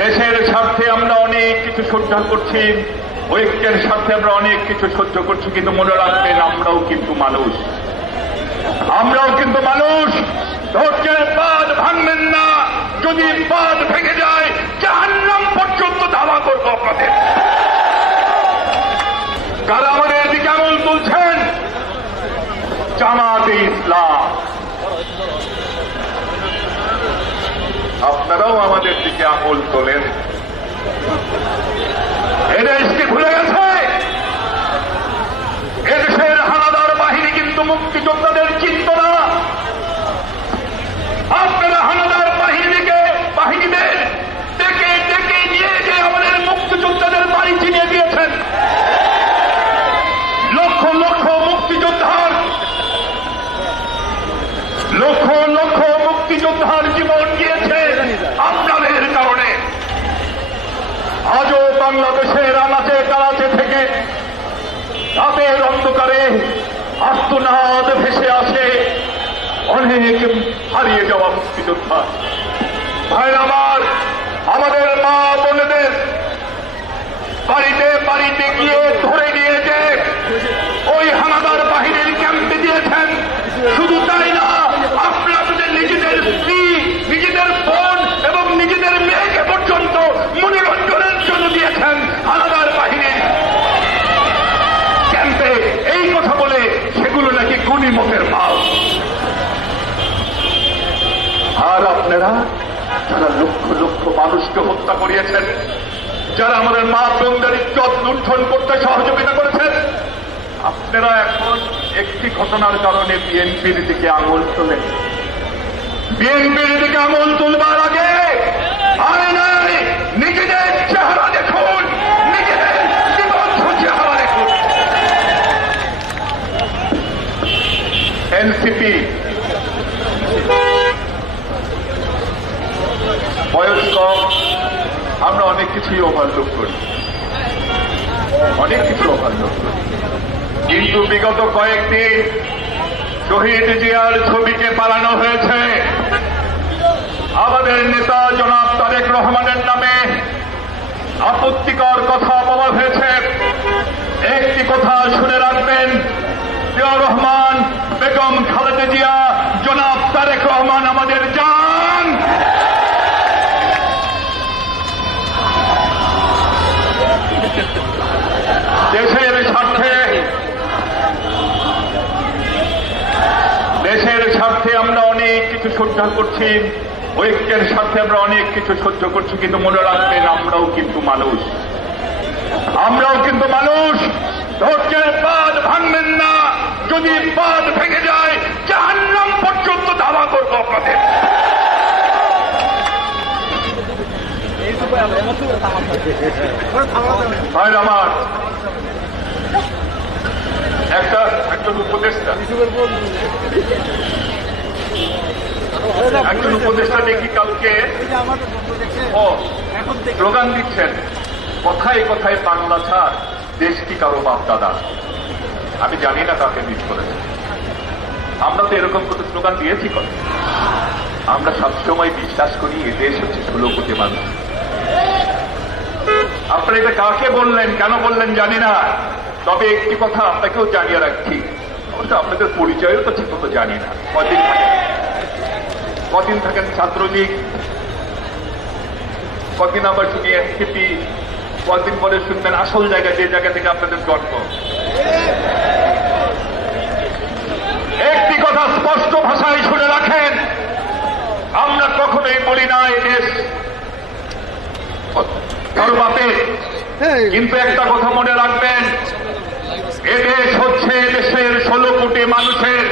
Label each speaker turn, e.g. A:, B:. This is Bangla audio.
A: দেশের স্বার্থে আমরা অনেক কিছু সহ্য করছি, ঐক্যের স্বার্থে আমরা অনেক কিছু সহ্য করছি, কিন্তু মনে রাখবেন আমরাও কিন্তু মানুষ। আমরাও কিন্তু মানুষ। ধৈর্যের বাদ ভাঙবেন না। যদি বাদ ভেঙে যায়, জাহান্নাম পর্যন্ত দাবা করব আপনাদের। কারা আমাদের দিকে আঙুল তুলছেন? জামাতে ইসলাম। আপনারাও আমাদের দিকে আঙুল তোলেন। এদেশকে ভুলে গেছে এদেশের হানাদার বাহিনী কিন্তু মুক্তিযোদ্ধাদের চিন্ত না আপনারা হানাদার বাহিনীকে বাহিনীদের ডেকে ডেকে নিয়ে যে আমাদের মুক্তিযোদ্ধাদের বাড়ি চিনিয়ে দিয়েছেন লক্ষ লক্ষ মুক্তিযোদ্ধার লক্ষ লক্ষ মুক্তিযোদ্ধার জীবন গিয়েছে আপনাদের কারণে আজও বাংলাদেশের আনাচে কানাচে থেকে রাতের অন্ধকারে আত্মনাদ ভেসে আসে। অনেক হারিয়ে যাওয়া মুক্তিযোদ্ধা। ভাই আমার, আমাদের মা বোনেদের বাড়িতে বাড়িতে গিয়ে ধরে নিয়ে যে ওই হানাদার বাহিনীর ক্যাম্পে দিয়েছেন শুধু তাই না আপনারা আপনাদের নিজেদের স্ত্রী নিজেদের বোন এবং নিজেদের মেয়েকে পর্যন্ত মনোরঞ্জনের জন্য দিয়েছেন হানাদার বাহিনীর ক্যাম্পে এই কথা বলে সেগুলো গুণিমতের মাল আর আপনারা যারা লক্ষ লক্ষ মানুষকে হত্যা করিয়েছেন, যারা আমাদের মা বোনদের ইজ্জত লুণ্ঠন করতে সহযোগিতা করেছেন, আপনারা এখন একটি ঘটনার কারণে বিএনপির দিকে আঙুল তোলেন। বিএনপির দিকে আঙুল তুলবার আগে আয়নায় নিজেদের এনসিপি। বয়স কম আমরা অনেক কিছুই ওভারলুক করি। অনেক কিছু ওভারলুক করি। কিন্তু বিগত কয়েকদিন শহীদ জিয়ার ছবিকে পালানো হয়েছে। আমাদের নেতা জনাব তারেক রহমানের নামে আপত্তিকর কথা বলা হয়েছে। একটি কথা শুনে রাখবেন জিয়া রহমান বেগম খালেদা জিয়া, জনাব তারেক রহমান আমাদের জান। দেশের স্বার্থে দেশের স্বার্থে আমরা অনেক কিছু সহ্য করছি, ঐক্যের স্বার্থে আমরা অনেক কিছু সহ্য করছি, কিন্তু মনে রাখবেন আমরাও কিন্তু মানুষ। আমরাও কিন্তু মানুষ, ধৈর্যের যদি বাদ ভেঙে যায়, জাহান্নাম পর্যন্ত দাবা করব আপনাদের। ভাই আমার, একটা, একজন উপদেষ্টা। একজন উপদেষ্টা দেখি কালকে স্লোগান দিচ্ছেন, কথায় কথায় বাংলা ছাড়, দেশ কি কারও বাপ দাদা? আমি জানি না কাকে মিস করেছে। আমরা তো এরকম কোনো স্লোগান দিয়েছি কত আমরা সবসময় বিশ্বাস করি এ দেশ হচ্ছে ষোলো কোটি মানুষ। আপনারা এটা কাকে বললেন, কেন বললেন জানি না। তবে একটি কথা আপনাকেও জানিয়ে রাখছি। অবশ্য আপনাদের পরিচয়ও তো ঠিক মতো জানি না। কদিন থাকেন? কদিন থাকেন ছাত্রলীগ? কদিন আবার শুনি এনসিপি? কদিন পরে শুনবেন আসল জায়গা, যে জায়গা থেকে আপনাদের জন্ম একটি কথা স্পষ্ট ভাষায় শুনে রাখেন। আমরা কখনোই বলি না এই দেশ। কারও বাপের কিন্তু একটা কথা মনে রাখবেন এদেশ হচ্ছে দেশের ষোলো কোটি মানুষের